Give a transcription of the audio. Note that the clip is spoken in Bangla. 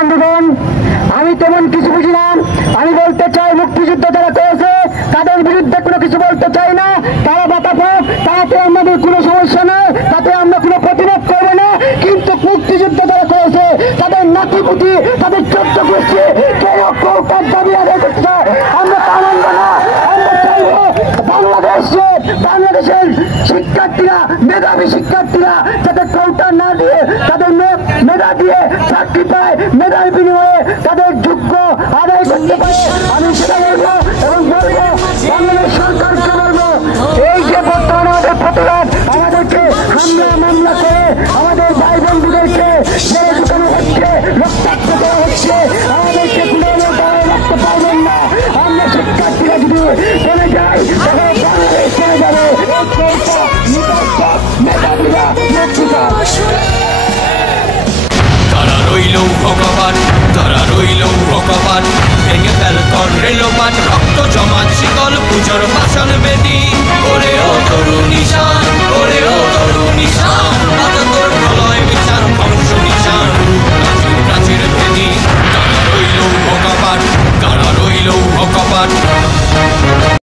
বন্ধুগণ, আমি তেমন কিছু বুঝি না। আমি বলতে চাই, মুক্তিযুদ্ধ যারা করেছে তাদের বিরুদ্ধে কোনো কিছু বলতে চাই না। তারা বাতা পাক, তাতে আমাদের কোনো সমস্যা নেই, তাতে আমরা কোনো প্রতিবাদ করবো না। কিন্তু মুক্তিযুদ্ধ যারা করেছে তাদের নাতিপুতি, তাদের 14 গোষ্ঠী কেউ কৌটার দাবি আদায় করতে চায়, আমরা তা মানব না। আমরা চাইব বাংলাদেশের শিক্ষার্থীরা, মেধাবী শিক্ষার্থীরা যাতে কৌটার না দিয়ে তাদের মেধা দিয়ে চাকরি পায়, মেধার বিনিময়ে তাদের যোগ্য আদায় করতে পারে। আমি সেটা বলবো এবং বলবো বাংলাদেশ সরকারকে বলবো, এই যে বর্তমানে আমাদের প্রতিবাদ, আমাদেরকে হামলা মামলা করে আমাদের ভাই বন্ধুদেরকে জেলে ঢুকানো হচ্ছে, রক্তাক্ত করা হচ্ছে, আমাদেরকে রাখতে পারবেন না। আমরা শিক্ষার্থীরা যদি চলে যাই তাহলে বাংলাদেশ চলে যাবে। তারা রইল ভগবান, তারা রইল ভগবান, ভেঙে ফেল কর রেলমান, রক্ত জমা শিকল পুজোর ভাষণ বেদি করে ও তরুণী।